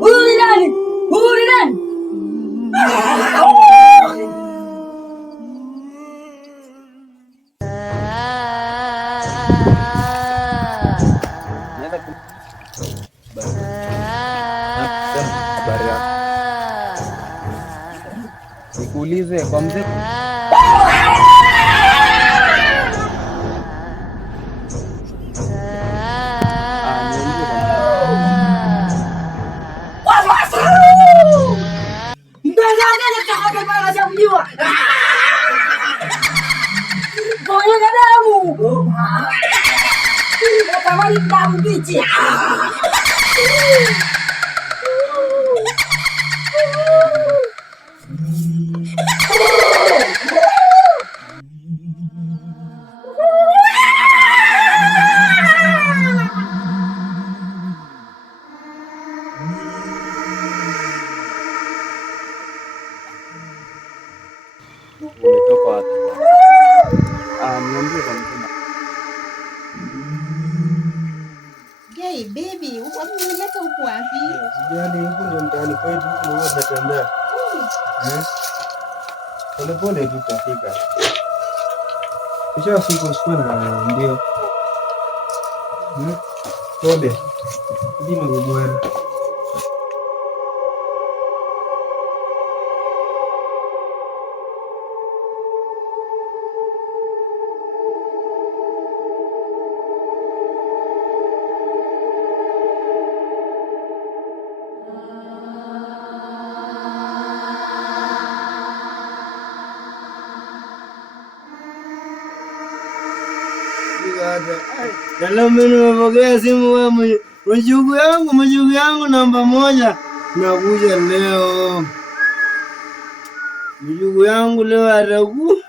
Huyu ni nani? Huyu ni nani? Nikuulize kwa mzee damu mbichi. umetoka wapi? Niambie kwa mzima. Hey baby, uko wapi? Sijali, huko ndio mtaani kwetu, huko tunatembea. Pole tu tutafika. Kisha siku usiku na ndio. Pole. Ndio mgogoro. Leo mimi nimepokea simu wewe mjukuu yangu namba 1 nakuja leo. Mjukuu yangu leo atakuja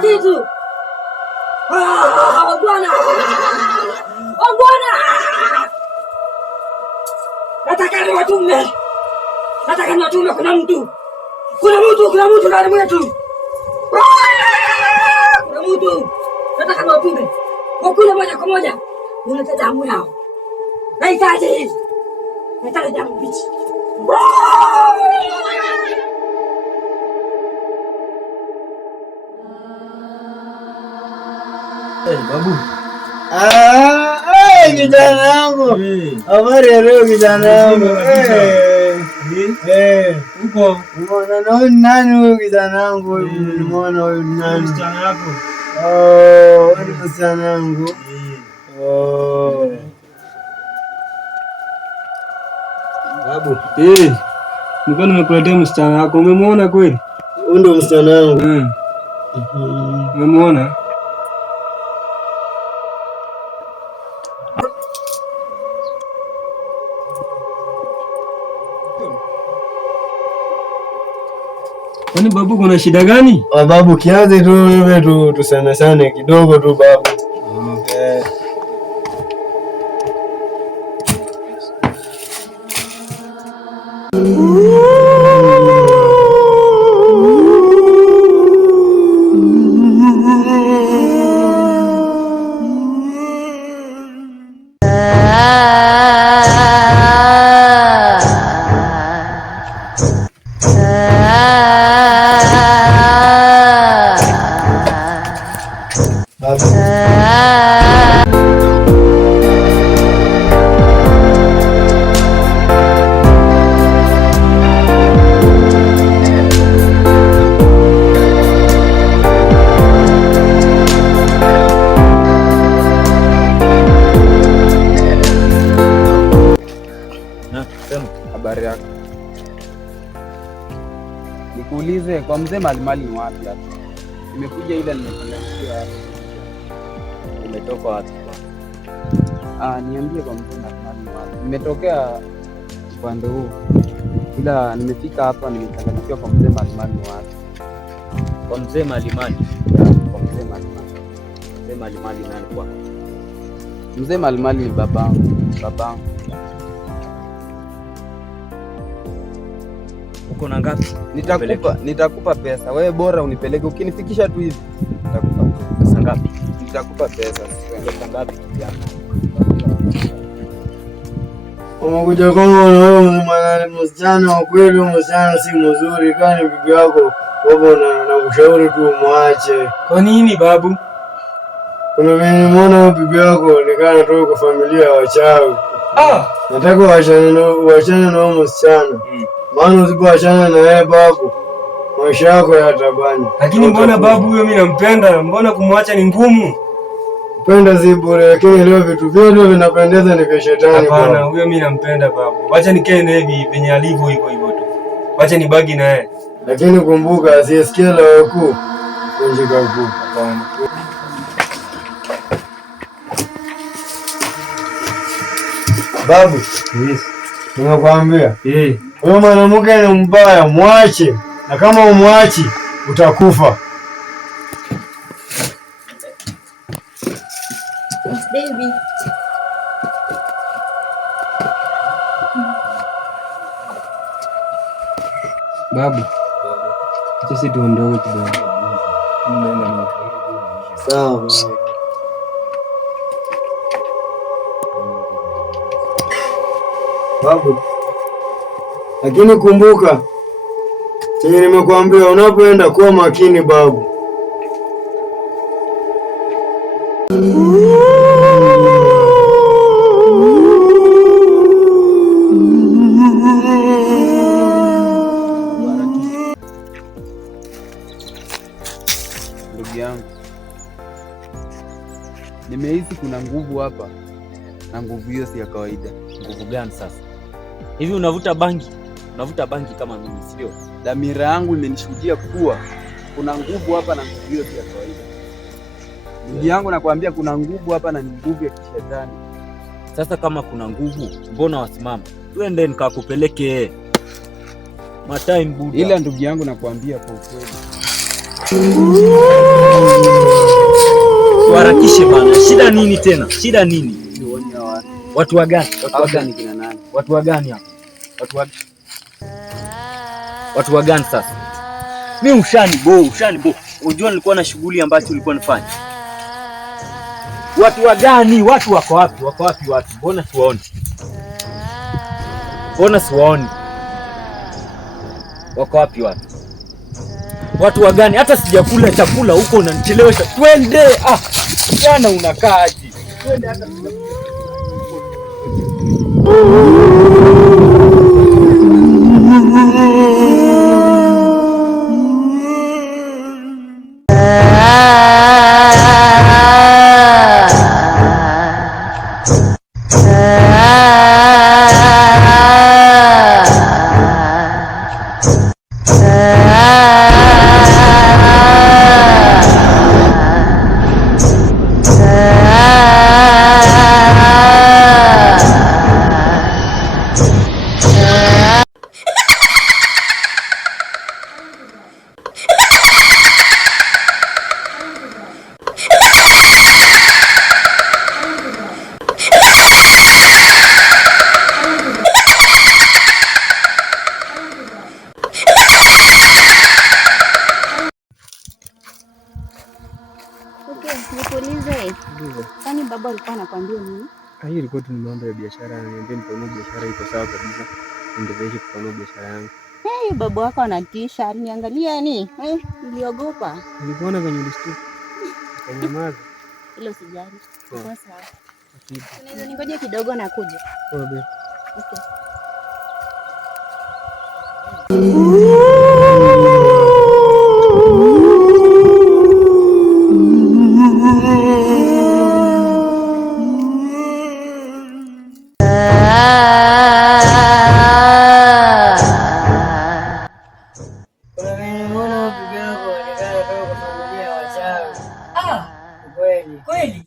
Kitu. Bwana. Bwana. Nataka niwatume kuna mtu ndani mwetu. Mtu nataka niwatume wakule moja kwa moja, unataka damu yao. Nahitaji damu mbichi. Babu. Kijana wangu. Habari ya leo kijana wangu. Uko? Unaona nani huyu kijana wangu? Unaona huyu nani? Msichana wako. Ni msichana wangu. Babu. Nilikuwa nimekuletea msichana wako. Umemwona kweli? Huyu ndio msichana wangu. Umemwona? Kwani babu kuna shida gani? Babu kianze tu wewe tuseme kidogo tu babu. Habari yako? Nikuulize kwa mzee Malimali ni wapi hapa? Nimekuja ile nimekuletea. Umetoka wapi? Niambie kwa mzee Malimali ni wapi? Nimetokea upande huu. Ila nimefika hapa nimechanganyikiwa kwa mzee Malimali ni wapi? Kwa mzee Malimali? Kwa mzee Malimali. Mzee Malimali nani kwa? Mzee Malimali ni babangu. Uko na ngapi? Nitakupa pesa. Wewe bora unipeleke. Ukinifikisha tu hivi nitakupa pesa. Ngapi? nitakupa pesa. Pesa ngapi kijana? Umekuja kwangu na wewe msichana wa kweli, msichana si mzuri kani bibi yako. Baba nakushauri tu muache. Kwa nini babu? Kuna vile nimeona bibi yako nikaa natoka kwa familia ya wachawi. Nataka uachane na huyo msichana. Maana usipoachana na yeye babu, maisha yako yatabani. Lakini mbona babu huyo mimi nampenda? Mbona kumwacha ni ngumu? Kupenda si bure, lakini leo vitu vyote vinapendeza ni vya shetani. Hapana, huyo mimi nampenda babu. Wacha nikae na hivi penye alivyo hivyo tu. Wacha nibaki na yeye. Lakini kumbuka asiyesikia la wakuu kunjika kuu. Hapana. Babu, Yes. Nimekwambia. Huyo mwanamke ni mbaya, mwache. Na kama umwachi utakufa. Baby. Babu. Sisi tuondoke kidogo. Sawa. Babu. Lakini kumbuka chenye nimekuambia, unapoenda kuwa makini babu. Ndugu yangu, nimehisi kuna nguvu hapa, na nguvu hiyo si ya kawaida. Nguvu gani sasa? Hivi unavuta bangi? Unavuta bangi kama mimi, sio? Dhamira yangu imenishuhudia kuwa kuna nguvu hapa, na nguvu hiyo si ya kawaida. Ndugu yangu, nakwambia kuna nguvu hapa, na ni nguvu ya kishetani. Sasa kama kuna nguvu, mbona wasimama? Twende nikakupeleke Matai Mbuda. Ila ndugu yangu, nakwambia kwa ukweli, harakishe bana. Shida nini tena? Shida nini? Watu wa gani? Kina nani? Watu wa gani hapa? Watu wa gani sasa? Mimi ushani bo. Unajua nilikuwa na shughuli ambacho ulikuwa nifanya. Watu wa gani? Watu wako wapi? Wako wapi watu? Mbona siwaoni? Wako wapi watu? Watu wa gani? Hata sijakula chakula huko unanichelewesha. Twende. Jana unakaaje? Twende hata Nikuulize. Kwani baba alikuwa anakuambia nini? Hiyo ilikuwa tu ni mambo ya biashara, ananiambia nipanue biashara iko sawa kabisa. Niendelee kupanua biashara yangu. Baba wako anatisha, aliniangalia ni. Niliogopa. Nilipoona kwenye listi. Kanyamaza. Hilo sijali. Kwa sawa. Unaweza ningoje kidogo na kuja. Poa babe. Okay. Kweli?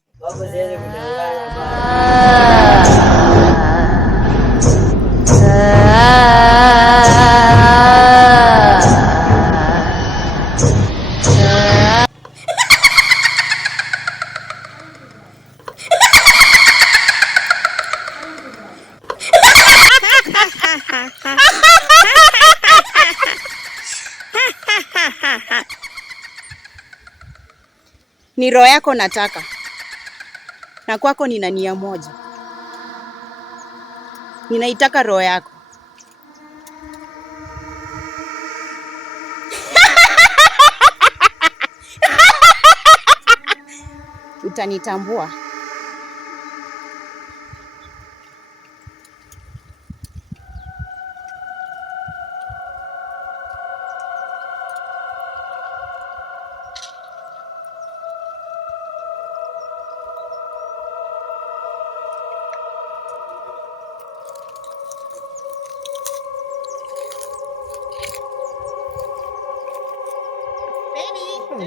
Ni roho yako nataka. na kwako nina nia moja. Ninaitaka roho yako. Utanitambua.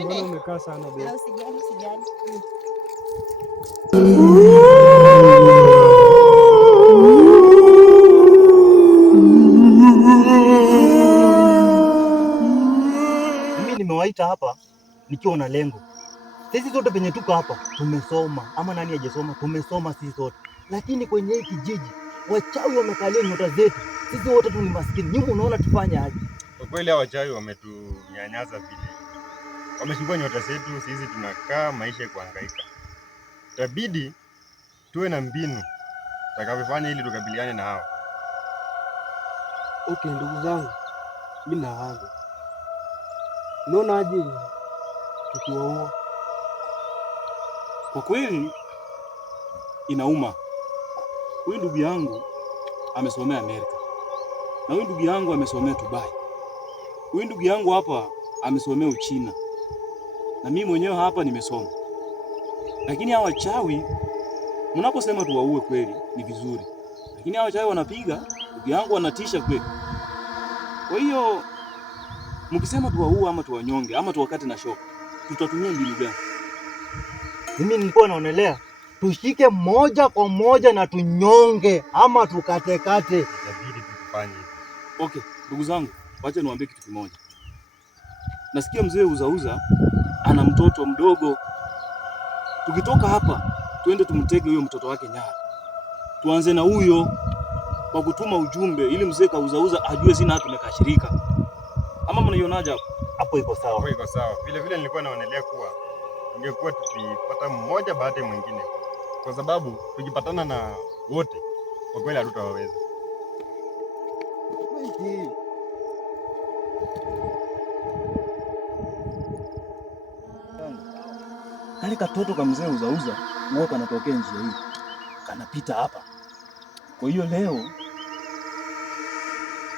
Mbona umekaa sana babe? Usijali. Mimi nimewaita hapa nikiwa na lengo. Sisi zote penye tuko hapa tumesoma, ama nani hajasoma? Tumesoma sisi zote, lakini kwenye hii kijiji wachawi wamekalia nyota zetu. Sisi wote tu ni maskini. Nyinyi unaona tufanye aje? Kwa kweli hao wachawi wametunyanyasa vile, wamechukua nyota zetu. Sisi tunakaa maisha ya kuhangaika. Itabidi tuwe na mbinu tutakavyofanya ili tukabiliane na hao. Okay, ndugu zangu, mimi na wazo. Unaona aje tukiwaua? Kwa kweli inauma. Huyu ndugu yangu amesomea Amerika, na huyu ndugu yangu amesomea Dubai, huyu ndugu yangu hapa amesomea Uchina, na mimi mwenyewe hapa nimesoma. Lakini hawa wachawi, mnaposema tuwaue kweli ni vizuri, lakini hawa wachawi wanapiga ndugu yangu, wanatisha kweli. Kwa hiyo mkisema tuwaue ama tuwanyonge ama tuwakate na shoka, tutatumia mbinu gani? Mimi nilikuwa naonelea tushike moja kwa moja na tunyonge ama tukatekate. Itabidi tufanye hivyo. Okay, ndugu zangu, wacha niwaambie kitu kimoja. Nasikia mzee Uzauza ana mtoto mdogo. Tukitoka hapa tuende tumtege huyo mtoto wake nyara. Tuanze na huyo kwa kutuma ujumbe ili mzee Kauzauza ajue sina hata tumekashirika. Ama mnaionaje hapo? Hapo iko sawa. Hapo iko sawa. Vile vile nilikuwa naonelea kuwa tungekuwa tukipata mmoja baada ya mwingine, kwa sababu tukipatana na wote kwa kweli hatutawaweza. Kale katoto ka mzee Uzauza huwa kanatokea njia hii, kanapita hapa. Kwa hiyo leo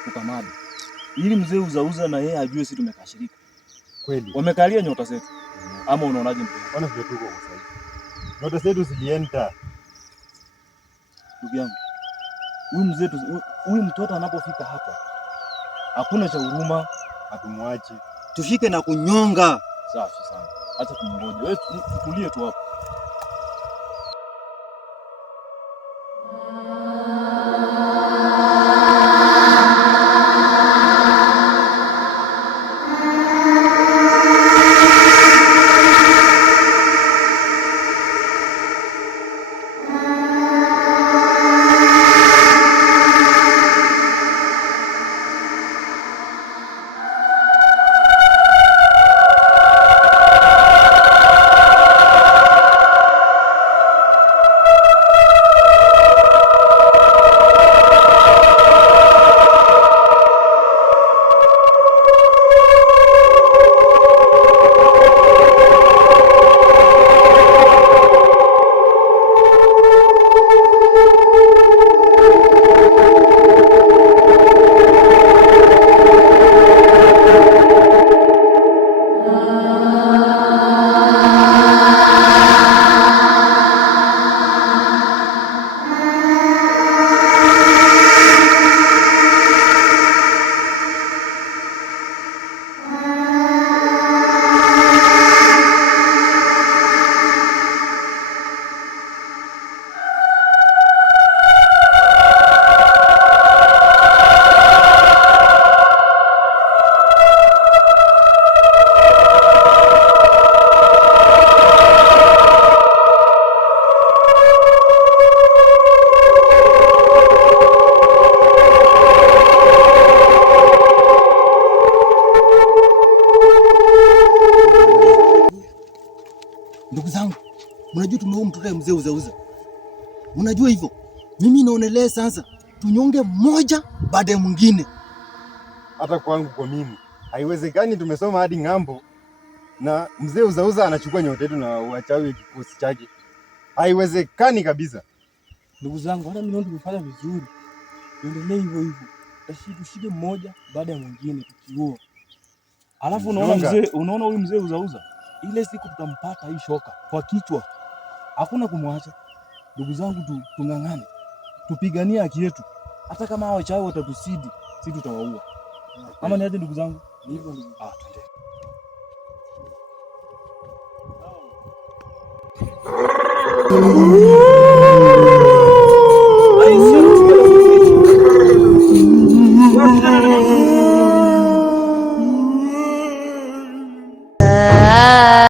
tukamada ili mzee Uzauza na yeye ajue sisi tumekashirika Kweli wamekalia nyota zetu. Ama unaonaje mtu? Bwana, sio tuko kwa sahihi. Nyota zetu zilienda. Ndugu yangu, huyu mtoto anapofika hapa hakuna cha huruma, hatumwachi. Tushike na kunyonga. Safi sana. Acha tumngoje. Wewe tutulie tu hapo. Unajua tumeua mtoto mzee uzauza. Unajua hivyo? Mimi naonelea sasa tunyonge mmoja baada ya mwingine. Hata kwangu kwa mimi haiwezekani, tumesoma hadi ng'ambo na mzee uzauza anachukua nyote yetu na wachawi kikosi chake. Haiwezekani kabisa. Ndugu zangu, hata mimi naona tumefanya vizuri. Tuendelee hivyo hivyo. Tushike mmoja baada ya mwingine tukiua. Alafu unaona huyu mzee uzauza, ile siku tutampata hii shoka kwa kichwa, hakuna kumwacha. Ndugu zangu, tung'ang'ane, tupiganie haki yetu. Hata kama hao wachawi watatusidi, sisi tutawaua. Ama ni aje ndugu zangu? Ni hivyo ndugu. Twende.